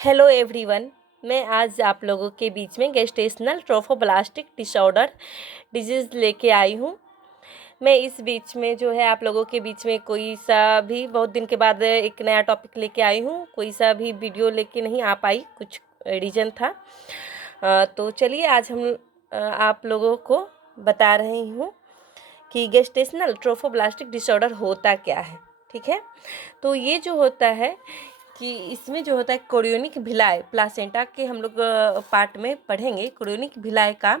Hello everyone. मैं आज आप लोगों के बीच में गेस्टेशनल ट्रोफोब्लास्टिक डिसऑर्डर डिजीज़ लेके आई हूँ। मैं इस बीच में जो है आप लोगों के बीच में कोई सा भी बहुत दिन के बाद एक नया टॉपिक लेके आई हूँ। कोई सा भी वीडियो लेके नहीं आ पाई, कुछ रीज़न था। तो चलिए आज हम आप लोगों को बता रही हूँ कि गेस्टेशनल ट्रोफोब्लास्टिक डिसऑर्डर होता क्या है। ठीक है, तो ये जो होता है कि इसमें जो होता है कोरियोनिक भिलाई प्लासेंटा के हम लोग पार्ट में पढ़ेंगे। कोरियोनिक भिलाई का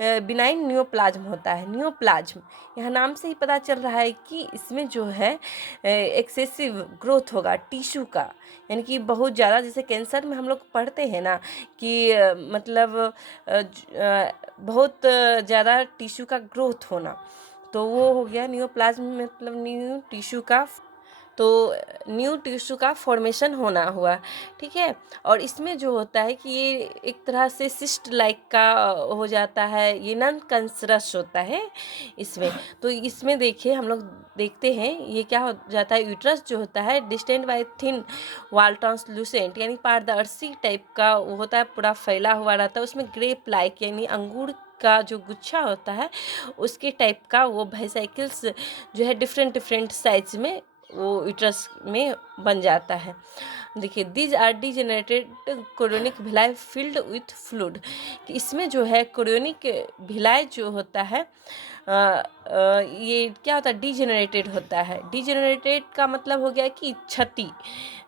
बिनाइन नियोप्लाज्म होता है। नियोप्लाज्म यह नाम से ही पता चल रहा है कि इसमें जो है एक्सेसिव ग्रोथ होगा टिश्यू का, यानी कि बहुत ज़्यादा। जैसे कैंसर में हम लोग पढ़ते हैं ना कि मतलब बहुत ज़्यादा टिश्यू का ग्रोथ होना, तो वो हो गया नियोप्लाज्म, मतलब न्यू टिश्यू का, तो न्यू टिश्यू का फॉर्मेशन होना हुआ। ठीक है, और इसमें जो होता है कि ये एक तरह से सिस्ट लाइक का हो जाता है, ये नॉन कैंसरस होता है इसमें। तो इसमें देखिए हम लोग देखते हैं ये क्या हो जाता है। यूट्रस जो होता है डिस्टेंड बाय थिन वाल ट्रांसलूसेंट, यानी पारदर्शी टाइप का वो होता है, पूरा फैला हुआ रहता है। उसमें ग्रेप लाइक यानी अंगूर का जो गुच्छा होता है उसके टाइप का वो वेसिकल्स जो है डिफरेंट डिफरेंट साइज में वो यूट्रस में बन जाता है। देखिए these are degenerated chorionic villi filled with fluid. इसमें जो है कोरियोनिक भिलाई जो होता है ये क्या होता है, डीजेनरेटेड होता है। डीजेनरेटेड का मतलब हो गया कि क्षति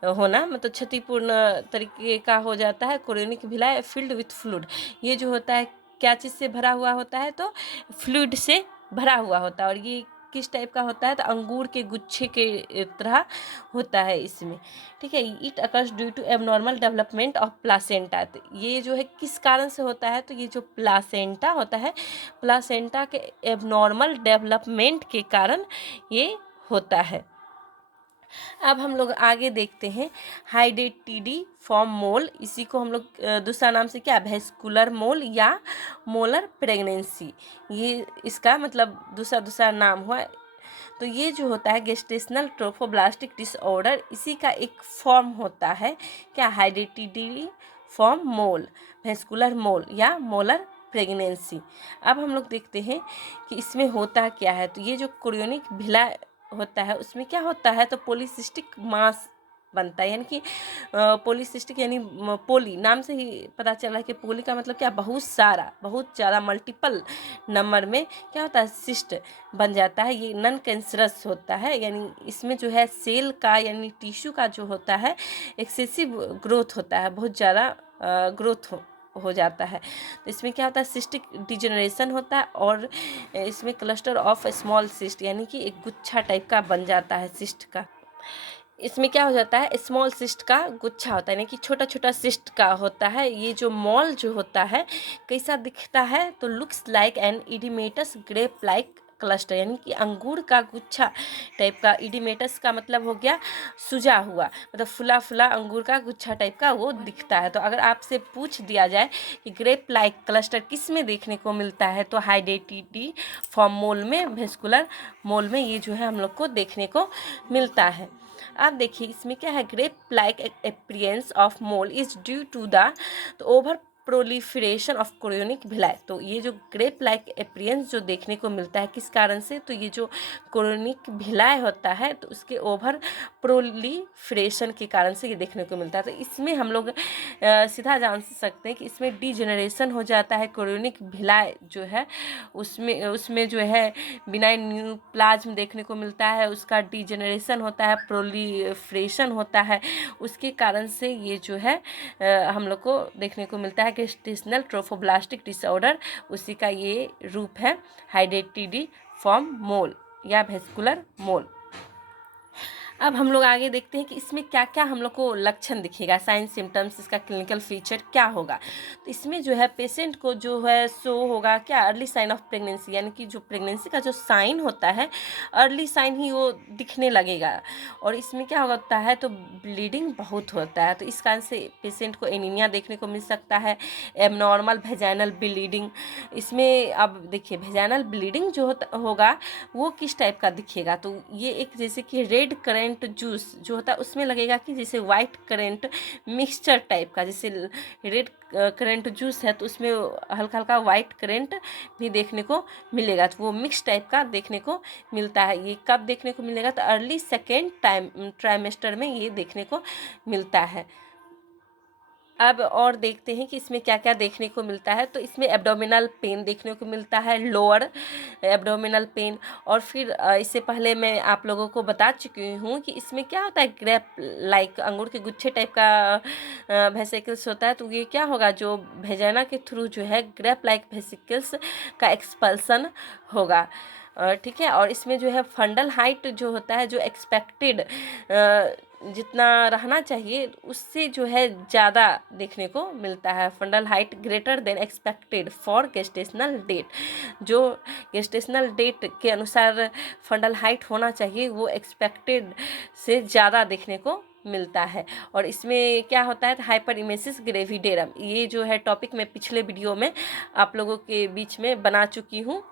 होना, मतलब क्षतिपूर्ण तरीके का हो जाता है। Chorionic villi filled with fluid, ये जो होता है क्या चीज़ से भरा हुआ होता है, तो फ्लूइड से भरा हुआ होता है। और ये किस टाइप का होता है, तो अंगूर के गुच्छे के तरह होता है इसमें। ठीक है, it occurs due to abnormal development of placenta. तो ये जो है किस कारण से होता है, तो ये जो प्लासेंटा होता है, प्लासेंटा के एबनॉर्मल डेवलपमेंट के कारण ये होता है। अब हम लोग आगे देखते हैं हाइडेटिडी फॉर्म मोल। इसी को हम लोग दूसरा नाम से क्या, वेस्कुलर मोल या मोलर प्रेगनेंसी, ये इसका मतलब दूसरा नाम हुआ। तो ये जो होता है गेस्टेशनल ट्रोफोब्लास्टिक डिसऑर्डर, इसी का एक फॉर्म होता है क्या, हाइडेटिडी फॉर्म मोल, वेस्कुलर मोल या मोलर प्रेगनेंसी। अब हम लोग देखते हैं कि इसमें होता क्या है। तो ये जो कोरियोनिक भिला होता है उसमें क्या होता है, तो पॉलीसिस्टिक मास बनता है, यानी कि पॉलीसिस्टिक यानी पोली नाम से ही पता चला है कि पोली का मतलब क्या, बहुत सारा, बहुत ज़्यादा, मल्टीपल नंबर में क्या होता है, सिस्ट बन जाता है। ये नॉन कैंसरस होता है, यानी इसमें जो है सेल का यानी टिश्यू का जो होता है एक्सेसिव ग्रोथ होता है, बहुत ज़्यादा ग्रोथ हो जाता है। तो इसमें क्या होता है, सिस्टिक डिजेनरेशन होता है, और इसमें क्लस्टर ऑफ स्मॉल सिस्ट, यानी कि एक गुच्छा टाइप का बन जाता है सिस्ट का। इसमें क्या हो जाता है, स्मॉल सिस्ट का गुच्छा होता है, यानी कि छोटा छोटा सिस्ट का होता है। ये जो मॉल जो होता है कैसा दिखता है, तो looks like an edematous grape like cluster, यानी कि अंगूर का गुच्छा टाइप का। इडिमेटस का मतलब हो गया सुजा हुआ, मतलब फुला फुला अंगूर का गुच्छा टाइप का वो दिखता है। तो अगर आपसे पूछ दिया जाए कि ग्रेप लाइक क्लस्टर किस में देखने को मिलता है, तो हाइडेटिडी फॉर्म मोल में, वेस्कुलर मोल में ये जो है हम लोग को देखने को मिलता है। अब देखिए इसमें क्या है, grape like appearance of mole is due to the over proliferation of chorionic villi. तो ये जो ग्रेप लाइक अपीयरेंस जो देखने को मिलता है किस कारण से, तो ये जो कोरियोनिक भिलाई होता है तो उसके ओवर प्रोलिफरेशन के कारण से ये देखने को मिलता है। तो इसमें हम लोग सीधा जान सकते हैं कि इसमें डीजेनरेशन हो जाता है। कोरियोनिक भिलाई जो है उसमें जो है बिनाइन न्यूप्लाज्म देखने को मिलता है, उसका डीजेनरेशन होता है, प्रोलिफरेशन होता है, उसके कारण से ये जो है हम लोग को देखने को मिलता है गेस्टेशनल ट्रोफोब्लास्टिक डिसऑर्डर। उसी का ये रूप है हाइडेटिडी फॉर्म मोल या वेस्कुलर मोल। अब हम लोग आगे देखते हैं कि इसमें क्या क्या हम लोग को लक्षण दिखेगा, साइन सिम्टम्स, इसका क्लिनिकल फीचर क्या होगा। तो इसमें जो है पेशेंट को जो है शो होगा क्या, अर्ली साइन ऑफ प्रेगनेंसी, यानी कि जो प्रेगनेंसी का जो साइन होता है अर्ली साइन ही वो दिखने लगेगा। और इसमें क्या होता है, तो ब्लीडिंग बहुत होता है, तो इस कारण से पेशेंट को एनीमिया देखने को मिल सकता है। एबनॉर्मल वेजाइनल ब्लीडिंग, इसमें अब देखिए वेजाइनल ब्लीडिंग जो होगा वो किस टाइप का दिखेगा, तो ये एक जैसे कि रेड करेंट करेंट जूस जो होता है उसमें लगेगा कि जैसे वाइट करेंट मिक्सचर टाइप का, जैसे रेड करेंट जूस है तो उसमें हल्का हल्का वाइट करेंट भी देखने को मिलेगा, तो वो मिक्स टाइप का देखने को मिलता है। ये कब देखने को मिलेगा? तो अर्ली सेकेंड ट्राइमेस्टर में ये देखने को मिलता है। अब और देखते हैं कि इसमें क्या क्या देखने को मिलता है। तो इसमें एब्डोमिनल पेन देखने को मिलता है, लोअर एब्डोमिनल पेन। और फिर इससे पहले मैं आप लोगों को बता चुकी हूँ कि इसमें क्या होता है, ग्रेप लाइक अंगूर के गुच्छे टाइप का वेसिकल्स होता है। तो ये क्या होगा, जो वेजाइना के थ्रू जो है ग्रेप लाइक वेसिकल्स का एक्सपल्सन होगा, ठीक है। और इसमें जो है फंडल हाइट जो होता है, जो एक्सपेक्टेड जितना रहना चाहिए उससे जो है ज़्यादा देखने को मिलता है। Fundal height greater than expected for gestational date, जो गेस्टेशनल डेट के अनुसार फंडल हाइट होना चाहिए वो एक्सपेक्टेड से ज़्यादा देखने को मिलता है। और इसमें क्या होता है, हाइपर इमेसिस ग्रेविडेरम, ये जो है टॉपिक मैं पिछले वीडियो में आप लोगों के बीच में बना चुकी हूँ।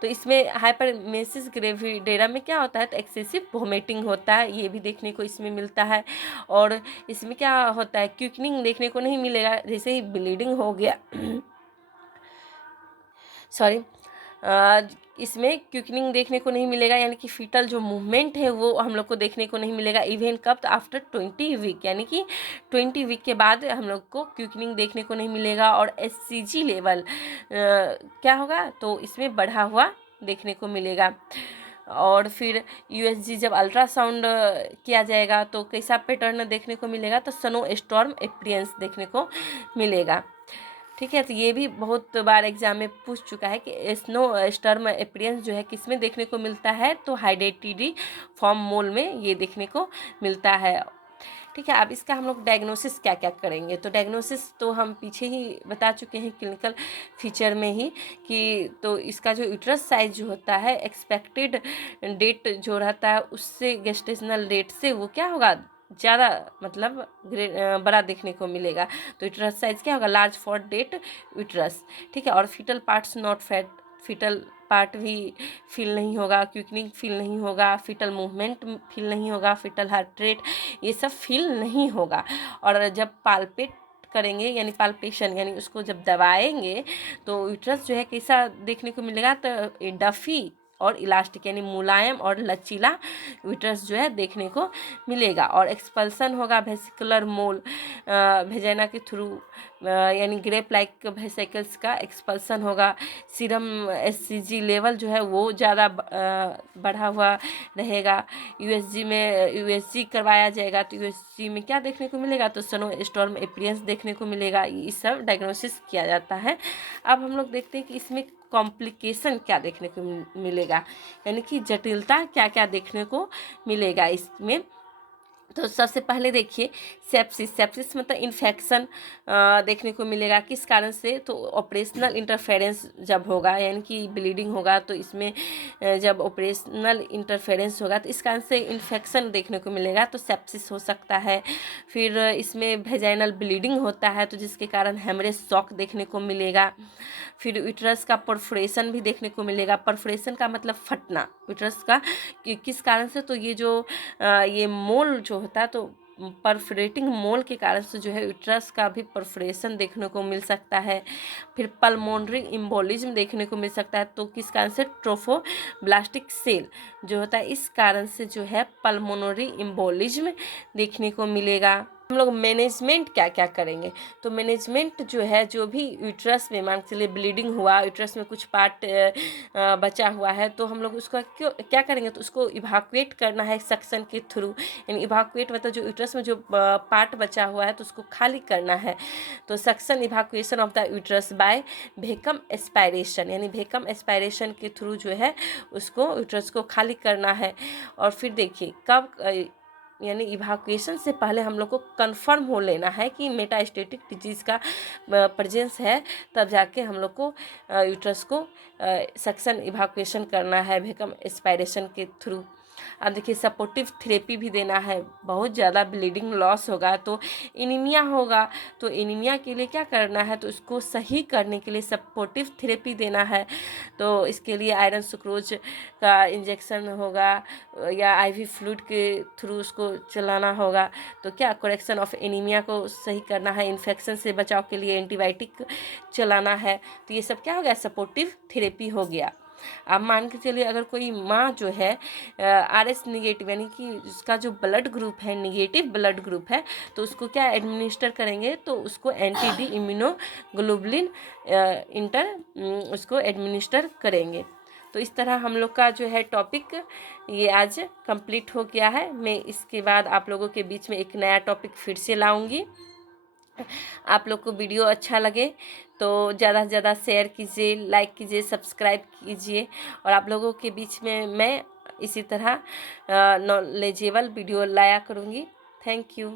तो इसमें हाइपरमेसिस ग्रेविडेरम में क्या होता है, तो एक्सेसिव वोमिटिंग होता है, ये भी देखने को इसमें मिलता है। और इसमें क्या होता है, क्विकनिंग देखने को नहीं मिलेगा, जैसे ही ब्लीडिंग हो गया सॉरी इसमें क्विकनिंग देखने को नहीं मिलेगा, यानी कि फीटल जो मूवमेंट है वो हम लोग को देखने को नहीं मिलेगा। इवन कब? तो आफ्टर 20 वीक, यानी कि 20 वीक के बाद हम लोग को क्विकनिंग देखने को नहीं मिलेगा। और HCG लेवल क्या होगा, तो इसमें बढ़ा हुआ देखने को मिलेगा। और फिर USG जब अल्ट्रासाउंड किया जाएगा तो कैसा पैटर्न देखने को मिलेगा, तो स्नो स्टॉर्म अपीयरेंस देखने को मिलेगा, ठीक है। तो ये भी बहुत बार एग्जाम में पूछ चुका है कि स्नो स्टॉर्म अपीयरेंस जो है किस में देखने को मिलता है, तो हाइडेटिडी फॉर्म मोल में ये देखने को मिलता है, ठीक है। अब इसका हम लोग डायग्नोसिस क्या क्या करेंगे, तो डायग्नोसिस तो हम पीछे ही बता चुके हैं क्लिनिकल फीचर में ही कि तो इसका जो यूट्रस साइज जो होता है एक्सपेक्टेड डेट जो रहता है उससे गेस्टेशनल डेट से वो क्या होगा, ज़्यादा मतलब बड़ा देखने को मिलेगा। तो यूट्रस साइज क्या होगा, लार्ज फॉर डेट यूट्रस, ठीक है। और foetal parts not felt, foetal part भी फील नहीं होगा, क्विकनिंग फील नहीं होगा, फीटल मूवमेंट फील नहीं होगा, फीटल हार्ट रेट ये सब फील नहीं होगा। और जब पाल्पेट करेंगे यानी पाल्पेशन यानी उसको जब दबाएंगे तो यूट्रस जो है कैसा देखने को मिलेगा, तो डफी और इलास्टिक यानी मुलायम और लचीला यूट्रस जो है देखने को मिलेगा। और एक्सपल्सन होगा वेसिकुलर मोल वेजाइना के थ्रू, यानी ग्रेप लाइक वेसिकल्स का एक्सपल्सन होगा। सीरम HCG लेवल जो है वो ज़्यादा बढ़ा हुआ रहेगा। USG करवाया जाएगा तो USG में क्या देखने को मिलेगा, तो स्नो स्टॉर्म अपीयरेंस देखने को मिलेगा। ये सब डायग्नोसिस किया जाता है। अब हम लोग देखते हैं कि इसमें कॉम्प्लिकेशन क्या देखने को मिलेगा, यानी कि जटिलता क्या क्या देखने को मिलेगा इसमें। तो सबसे पहले देखिए सेप्सिस मतलब इन्फेक्शन देखने को मिलेगा। किस कारण से, तो ऑपरेशनल इंटरफेरेंस जब होगा यानी कि ब्लीडिंग होगा, तो इसमें जब ऑपरेशनल इंटरफेरेंस होगा तो इस कारण से इन्फेक्शन देखने को मिलेगा, तो सेप्सिस हो सकता है। फिर इसमें वेजाइनल ब्लीडिंग होता है तो जिसके कारण हेमरेज शॉक देखने को मिलेगा। फिर यूट्रस का परफोरेशन भी देखने को मिलेगा। परफोरेशन का मतलब फटना यूट्रस का, किस कारण से, तो ये जो ये मोल जो होता है तो परफोरेटिंग मोल के कारण से जो है यूट्रस का भी परफोरेशन देखने को मिल सकता है। फिर पल्मोनरी इम्बोलिज्म देखने को मिल सकता है, तो किस कारण से, ट्रोफोब्लास्टिक सेल जो होता है इस कारण से जो है पल्मोनरी इम्बोलिज्म देखने को मिलेगा। हम लोग मैनेजमेंट क्या क्या करेंगे, तो मैनेजमेंट जो है जो भी यूट्रस में मान के चलिए ब्लीडिंग हुआ, यूट्रस में कुछ पार्ट बचा हुआ है तो हम लोग उसका क्या करेंगे, तो उसको इवाक्यूएट करना है सक्शन के थ्रू। यानी इवाक्यूएट मतलब जो यूट्रस में जो पार्ट बचा हुआ है तो उसको खाली करना है। तो suction evacuation of the uterus by vacuum aspiration, यानी वेकम एस्पायरेशन के थ्रू जो है उसको यूट्रस को खाली करना है। और फिर देखिए कब यानी इवाक्यूएशन से पहले हम लोग को कंफर्म हो लेना है कि मेटास्टेटिक डिजीज़ का प्रेजेंस है, तब जाके हम लोग को यूट्रस को सक्शन इवाक्यूएशन करना है वेकम एस्पायरेशन के थ्रू। अब देखिए सपोर्टिव थेरेपी भी देना है, बहुत ज़्यादा ब्लीडिंग लॉस होगा तो एनीमिया होगा, तो एनीमिया के लिए क्या करना है, तो इसको सही करने के लिए सपोर्टिव थेरेपी देना है। तो इसके लिए आयरन सुक्रोज का इंजेक्शन होगा या आईवी फ्लूइड के थ्रू उसको चलाना होगा। तो क्या करेक्शन ऑफ एनीमिया को सही करना है, इन्फेक्शन से बचाव के लिए एंटीबायोटिक चलाना है। तो ये सब क्या हो गया, सपोर्टिव थेरेपी हो गया। अब मान के चलिए अगर कोई माँ जो है RS निगेटिव यानी कि उसका जो ब्लड ग्रुप है निगेटिव ब्लड ग्रुप है, तो उसको क्या एडमिनिस्टर करेंगे, तो उसको एंटी डी इम्यूनोग्लोबुलिन उसको एडमिनिस्टर करेंगे। तो इस तरह हम लोग का जो है टॉपिक ये आज कंप्लीट हो गया है। मैं इसके बाद आप लोगों के बीच में एक नया टॉपिक फिर से लाऊंगी। आप लोग को वीडियो अच्छा लगे तो ज़्यादा से ज़्यादा शेयर कीजिए, लाइक कीजिए, सब्सक्राइब कीजिए। और आप लोगों के बीच में मैं इसी तरह नॉलेजेबल वीडियो लाया करूँगी। Thank you.